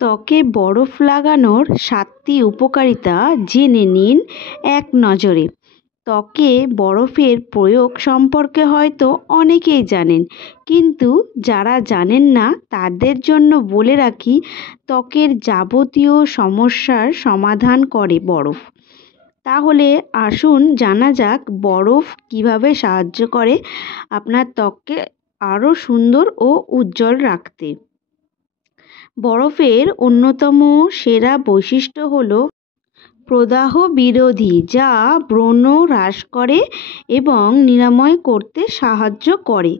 ত্বকে বরফ লাগানোর 7টি উপকারিতা জেনে নিন এক নজরে। ত্বকে বরফের প্রয়োগ সম্পর্কে হয়তো অনেকেই জানেন, কিন্তু যারা জানেন না তাদের জন্য বলে রাখি, ত্বকের যাবতীয় সমস্যার সমাধান করে বরফ। তাহলে আসুন জানা যাক বরফ কিভাবে সাহায্য করে আপনার ত্বককে আরও সুন্দর ও উজ্জ্বল রাখতে। বরফের অন্যতম সেরা বৈশিষ্ট্য হলো প্রদাহ বিরোধী, যা ব্রণ হ্রাস করে এবং নিরাময় করতে সাহায্য করে।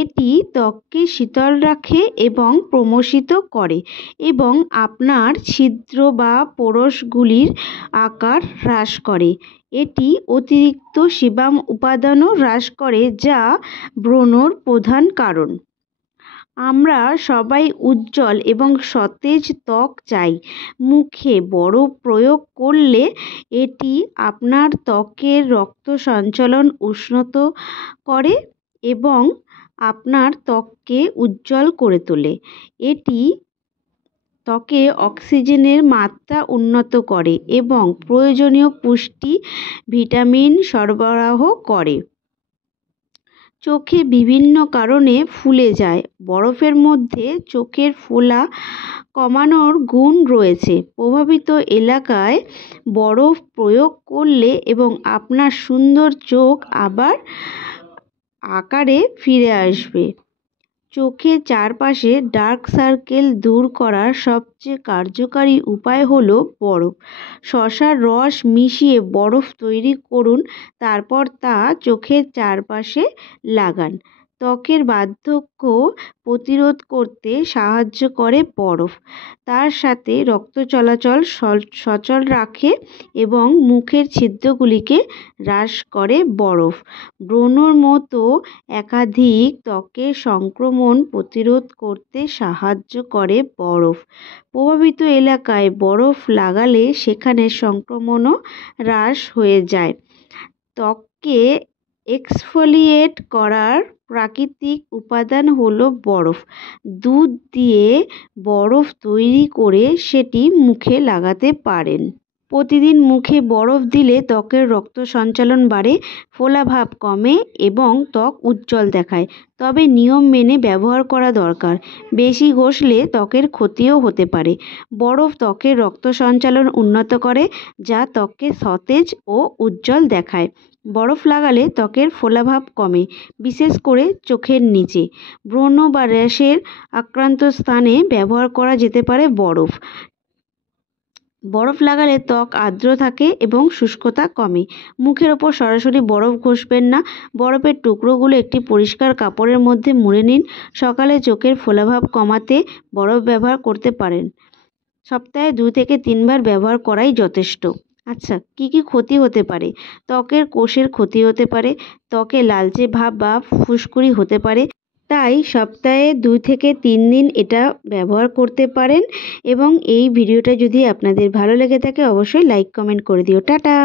এটি ত্বককে শীতল রাখে এবং প্রমোষিত করে এবং আপনার ছিদ্র বা পোরসগুলির আকার হ্রাস করে। এটি অতিরিক্ত সিবাম উপাদানও হ্রাস করে, যা ব্রণর প্রধান কারণ। আমরা সবাই উজ্জ্বল এবং সতেজ ত্বক চাই। মুখে বরফ প্রয়োগ করলে এটি আপনার ত্বকের রক্ত সঞ্চালন উন্নত করে এবং আপনার ত্বককে উজ্জ্বল করে তোলে। এটি ত্বকে অক্সিজেনের মাত্রা উন্নত করে এবং প্রয়োজনীয় পুষ্টি ভিটামিন সরবরাহ করে। চোখে বিভিন্ন কারণে ফুলে যায়। বরফের মধ্যে চোখের ফোলা কমানোর গুণ রয়েছে। প্রভাবিত এলাকায় বরফ প্রয়োগ করলে এবং আপনার সুন্দর চোখ আবার আকারে ফিরে আসবে। চোখের চারপাশে ডার্ক সার্কেল দূর করার সবচেয়ে কার্যকারী উপায় হলো বরফ। শসার রস মিশিয়ে বরফ তৈরি করুন, তারপর তা চোখের চারপাশে লাগান। ত্বকের বার্ধক্য প্রতিরোধ করতে সাহায্য করে বরফ। তার সাথে রক্ত চলাচল সচল রাখে এবং মুখের ছিদ্রগুলিকে হ্রাস করে বরফ। ব্রণর মতো একাধিক ত্বকের সংক্রমণ প্রতিরোধ করতে সাহায্য করে বরফ। প্রভাবিত এলাকায় বরফ লাগালে সেখানে সংক্রমণও হ্রাস হয়ে যায়। ত্বককে এক্সফোলিয়েট করার প্রাকৃতিক উপাদান হলো বরফ। দুধ দিয়ে বরফ তৈরি করে সেটি মুখে লাগাতে পারেন। প্রতিদিন মুখে বরফ দিলে ত্বকের রক্ত সঞ্চালন বাড়ে, ফোলাভাব কমে এবং ত্বক উজ্জ্বল দেখায়। তবে নিয়ম মেনে ব্যবহার করা দরকার। বেশি ঘষলে ত্বকের ক্ষতিও হতে পারে। বরফ ত্বকের রক্ত সঞ্চালন উন্নত করে, যা ত্বককে সতেজ ও উজ্জ্বল দেখায়। বরফ লাগালে ত্বকের ফোলাভাব কমে, বিশেষ করে চোখের নিচে। ব্রণ বা র্যাশের আক্রান্ত স্থানে ব্যবহার করা যেতে পারে বরফ। বরফ লাগালে ত্বক আর্দ্র থাকে এবং শুষ্কতা কমে। মুখের ওপর সরাসরি বরফ ঘষবেন না। বরফের টুকরোগুলো একটি পরিষ্কার কাপড়ের মধ্যে মুড়ে নিন। সকালে চোখের ফোলাভাব কমাতে বরফ ব্যবহার করতে পারেন। সপ্তাহে 2 থেকে 3 বার ব্যবহার করাই যথেষ্ট। আচ্ছা, কি কি ক্ষতি হতে পারে? ত্বকের কোষের ক্ষতি হতে পারে। ত্বকে লালচে ভাব বা ফুসকুড়ি হতে পারে। তাই সপ্তাহে 2 থেকে 3 দিন এটা ব্যবহার করতে পারেন। এবং এই ভিডিওটা যদি আপনাদের ভালো লেগে থাকে অবশ্যই লাইক কমেন্ট করে দিও। টাটা।